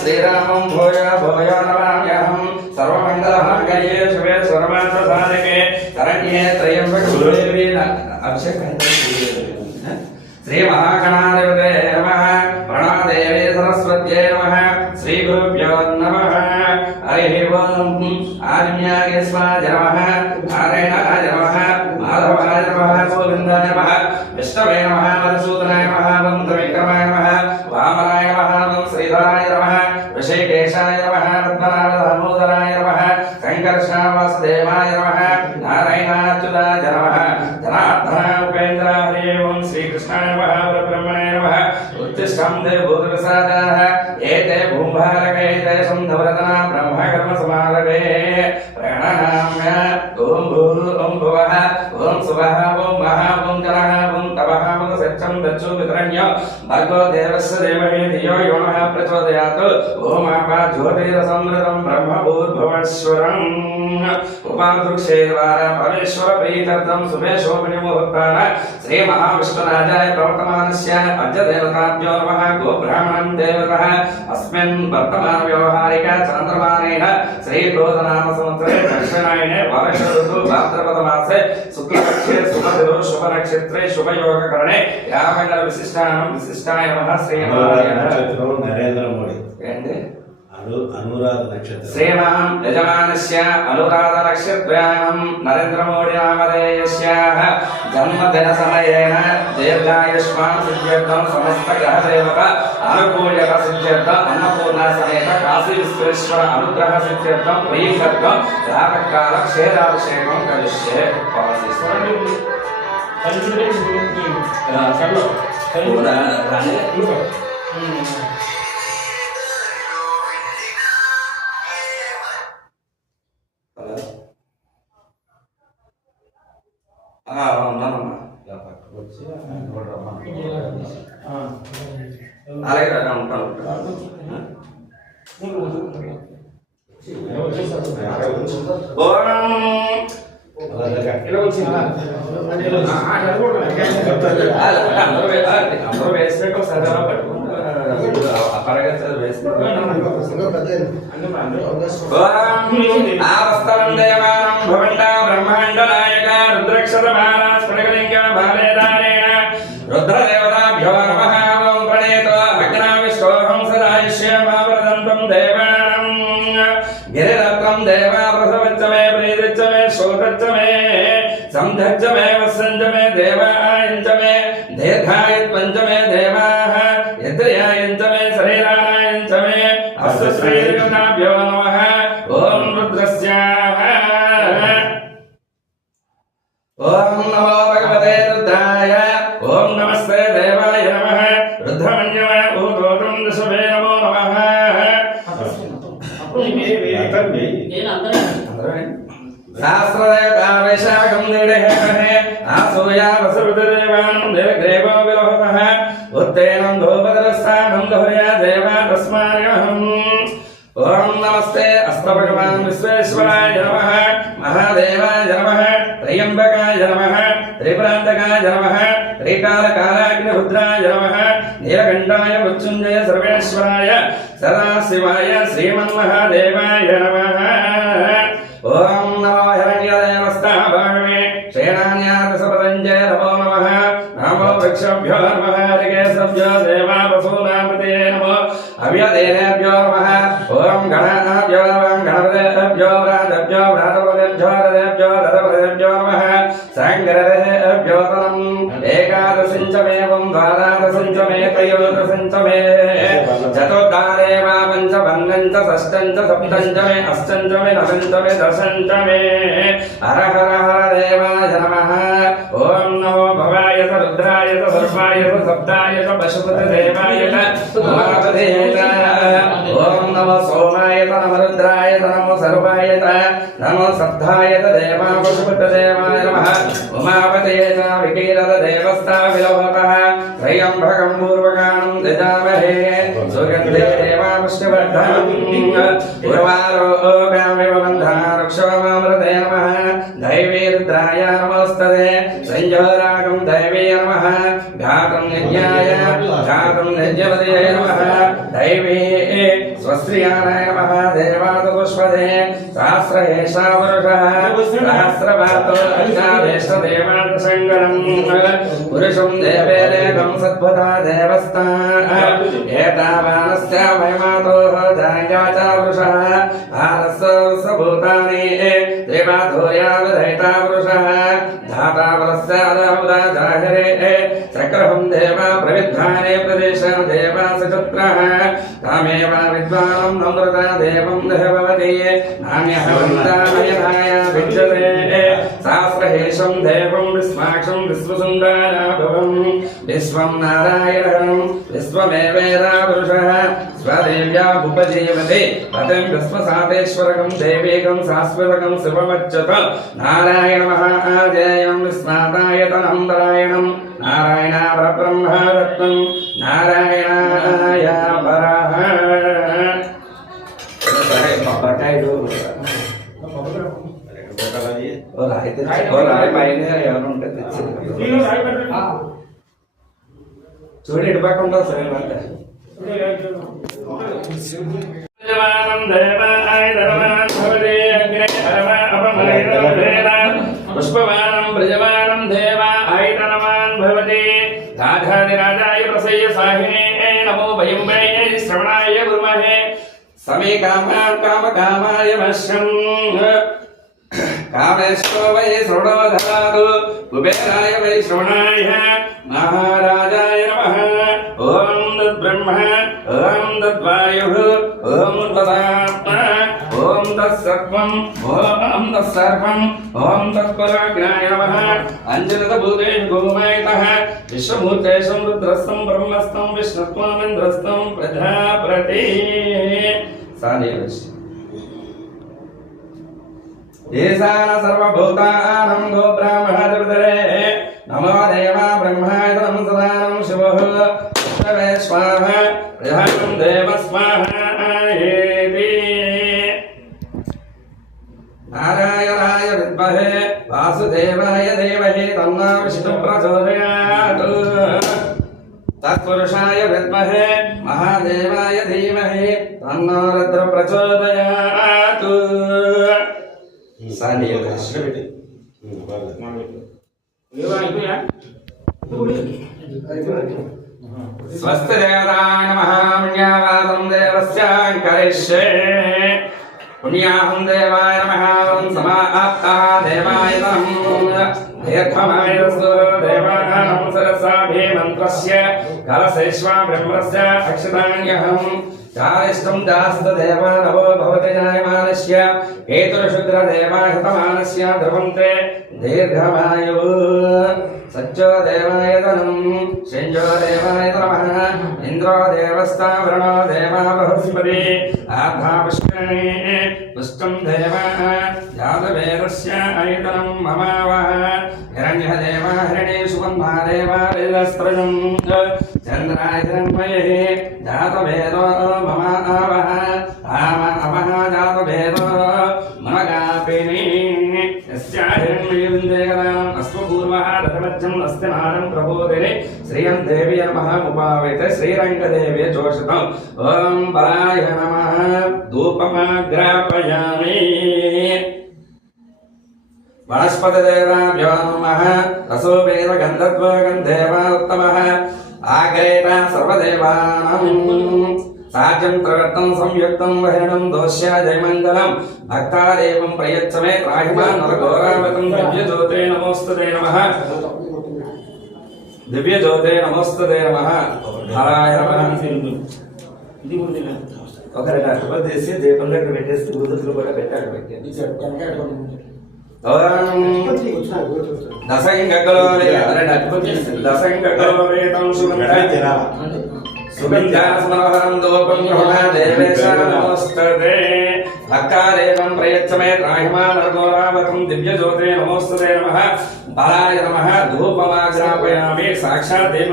श्रीरामं भूय भूय नमाम्यहं सर्वमंगलमांगल्ये शिवे सर्वार्थसाधके शरण्ये त्र्यंबके अभिषेक श्री महागणाधिपते नमः प्रणवदेवी सरस्वत्यै नमः श्री गुरुभ्यो नमः हरिः ओम् आदिन्यागेश्वराय नमः नारायणाय नमः माधवाय नमः गोविन्दाय नमः विष्णवे नमः मधुसूदनाय नमः वन्द्रविक्रमाय नमः वामनाय नमः श्रीधराय नमः ऋषिकेशाय नमः पद्मनाभदामोदराय नमः संकर्षण वासुदेवाय नमः नारायणाच्युताय नमः जनार्दनाय उपेन्द्राय हरि ओम् श्रीकृष्णाय नमः परब्रह्मणे नमः उत्तिष्ठं देवभूतप्रसादाः एते भूम्भारकैते संधवरतना ब्रह्मकर्म समारभे प्रणनाम्य ॐ भूर् ॐ भुवः ॐ सुवः ॐ महः ॐ जनः ॐ तपः ॐ सत्यं दच्छु वितरण्य भर्गो देवस्य देवहे धियो यो नः प्रचोदयात् ॐ आपा ज्योतिरसमृतं ब्रह्म भूर्भुवस्वरम् उपादृक्षेद्वारा परमेश्वर प्रीत्यर्थं शुभे शोभने मुहूर्ताः श्री महाविष्णुराजाय प्रवर्तमानस्य अद्य देवताभ्यो नमः गोब्राह्मणं देवतः अस्मिन् वर्तमान व्यवहारिक चन्द्रमानेन श्री क्रोधनाम संवत्सरे दक्षिणायने वर्ष ऋतु भाद्रपद मासे शुक्लपक्षे शुभदिनो शुभ नक्षत्रे शुभ योग करणे यावण्य विशिष्टाय नमः श्री नरेंद्र मोदी अनुराध नक्षत्र श्रीमान् यजमानस्य अनुराध नक्षत्रायां नरेंद्र मोदी नामधेयस्याः जन्मदिन समयेन दीर्घायुष्मान् सिद्ध्यर्थं समस्त ग्रह देवता अनुकूल्यता सिद्ध्यर्थं अन्नपूर्णा समेत काशी विश्वेश्वर अनुग्रह सिद्ध्यर्थं प्रीत्यर्थं प्रातःकाल क्षीराभिषेकं करिष्ये रुद्रदेवताभ्यो नमः ओं प्रणेतो अग्नाविष्टोहं सदाशिष्यमावृदन्तं देवानं गिरिरत्नं देवा प्रसवच्च मे प्रीतिच्च मे शोकच्च मे संधच्च मे वस्सञ्च मे देवायञ्च मे दीर्घायुत्वञ्च मे देवाः यद्रयायञ्च मे शरीरायञ्च मे अस्तु श्रीदेवताभ्यो नमः ओं रुद्रस्याः ओं नमो भगवते रुद्राय ओम नमस्ते देवाय नमः रुद्रमन्यवे भूतोतं दशवे नमो नमः सहस्रदेवता वैशाखं निर्देहकहे आसूया वसुरुदेवानं देवो विलोहतः उत्तेनं धूपदरस्थानं दोहया देवा तस्मान्यहम् ओम नमस्ते अस्तभगवान् विश्वेश्वराय नमः महादेवाय नमः त्र्यंबकाय नमः त्रिपुरान्तकाय नमः त्रिकालकालाग्निरुद्राय नमः नीलकण्ठाय मृत्युञ्जय सर्वेश्वराय सदाशिवाय श्रीमन्महादेवाय नमः ओम नमो हिरण्यदेवस्ताभावे क्षेनान्यासपतञ्जय नमो नमः नमो वृक्षभ्यो नमः हरिकेशभ्यो देवावसूनामते नमो अव्यदेनेभ्यो नमः ओम गणानाभ्यो नमः गणपतेभ्यो व्रातभ्यो व्रातपतेभ्यो रथेभ्यो रथपतेभ्यो नमः सांगरदेभ्यो तम् एकादशिञ्च मे द्वादशिञ्च मे त्रयोदशिञ्च मे चतुर्धारे वा पञ्चभङ्गञ्च षष्ठञ्च सप्तञ्च मे अष्टञ्च मे नवञ्च मे दशञ्च मे हर हर हर देवाय नमः ओम नमो भवाय रुद्राय सर्वाय सप्ताय पशुपते देवाय उमापते ओम नमो सोमाय नमो रुद्राय नमो सर्वाय नमो सप्ताय देवा पशुपते देवाय नमः उमापते विकीरत देवस्ता विलोहतः त्रयंबकं पूर्वकाणं ददामहे सुगन्धे देवापुष्टिवर्धनं उर्वारोगामिव बन्धना वृक्षोमामृते नमः दैवी रुद्राय नमोस्तते संयोरागं दैवे नमः घातं यज्ञाय घातं यज्ञपतये नमः दैवे स्वस्त्रियाय नमः देवादपुष्पदे सहस्रहेशा वरुषः सहस्रपातो अष्टादेशदेवादशङ्करम् पुरुषं देवेलेकं सद्भुता देवस्ता एतावानस्य वयमातोः जायाचा वरुषः भारस्य भूतानि देवाधोयावधैता वरुषः धातावरस्य अदाहुदा जाहरे चक्रहं देवा प्रविद्धाने प्रदेश देवा सचत्रः तामेव विद्वानं नमृता देवं देववती नान्यः वन्दामयनाय भिक्षते सहस्रहेशं देवं विस्माक्षं विश्वसुन्दराभवं विश्वं नारायणं विश्वमेवेदा पुरुषः स्वदेव्या उपजीवते पतिं विश्वसातेश्वरकं देवीकं शाश्वतकं शिवमच्युत नारायणमहाजेयं विस्मातायतनं नारायणं नारायण परब्रह्मरत्नं नारायणाय परः చూడు ఇటుపక్కుంటా సరే पुष्पवानं ब्रजवानं देवा आयतनवान् भवति राधादिराजाय प्रसय्य साहिने नमो वयम्बे श्रवणाय गुरुमहे समे कामकामाय मह्यम् कामेश्वरो वै श्रवणो ददातु कुबेराय वै श्रवणाय महाराजाय नमः ॐ तद्ब्रह्म ॐ तद्वायुः ॐ तदात्मा ॐ तत्सर्वम् ॐ तत्सर्वम् ॐ तत्पराज्ञाय नमः अञ्जलितभूतेषु गोमयतः विश्वभूतेषु रुद्रस्थं ब्रह्मस्थं विष्णुत्वमिन्द्रस्थं प्रजापति सादेवस्य ईशान सर्वभूतानां गोब्राह्मणाधिपतये नमो देवा ब्रह्माय नमः सदानं शिवः विष्णवे स्वाहा प्रजानं देव स्वाहा नारायणाय विद्महे वासुदेवाय धीमहि तन्नो विष्णुः प्रचोदयात् तत्पुरुषाय विद्महे महादेवाय धीमहि तन्नो रुद्रः प्रचोदयात् स्वस्ति देवताय नमः पुण्यावादं देवस्य करिष्ये पुण्याहं देवाय नमः समाप्तः देवाय नमः दीर्घमायुस्तु देवानां सरसाभिमन्त्रस्य कलशेष्वा ब्रह्मस्य अक्षतान्यहं चारिष्टं दास्त देवा नवो भवति जायमानस्य हेतुशुद्रदेवाहितमानस्य ध्रुवन्ते दीर्घमायुः सच्चो देवाय धनं शञ्जो देवाय नमः इन्द्रो देवस्ता वरुणो देवा बृहस्पति आधा पुष्करणे पुष्टं देवा जातवेदस्य आयतनं ममावः हिरण्यः देवा हिरण्येषु ब्रह्मा देवा वेदस्त्रजं चन्द्राय हिरण्मयः जातवेदो ममावः आवः जातवेदो ममगापिनी यस्याहिरण्मयविन्देगदानम् अस्मपूर्वः रथमध्यम् अस्ति नारं प्रबोधिनि श्रियं देवी नमः उपावेते श्रीरङ्गदेवी जोषितम् ॐ बलाय नमः धूपमाग्रापयामि वनस्पतिदेवाभ्यो नमः रसोपेत गन्धद्वगन्धेवा उत्तमः आग्रेता सर्वदेवानाम् साज्यं प्रवर्तं संयुक्तं वहिनं दोष्या जयमङ्गलं भक्तादेवं प्रयच्छ मे त्राहिमा नरघोरावतं दिव्यज्योते नमोस्तुते नमः दिव्यज्योते नमोस्तुते नमः हराय नमः ఒకరి అటుపతి చేసి దీపం దగ్గర పెట్టేసి ఊదుతులు కూడా పెట్టాడు सुगन्धास्मरहरं दोपं गृह्णा देवेशाय नमोस्तुते भक्तादेवं प्रयच्छ मे त्राहिमा नरघोरावतं दिव्यज्योते नमोस्तुते नमः बलाय नमः धूपमाग्रापयामि साक्षात्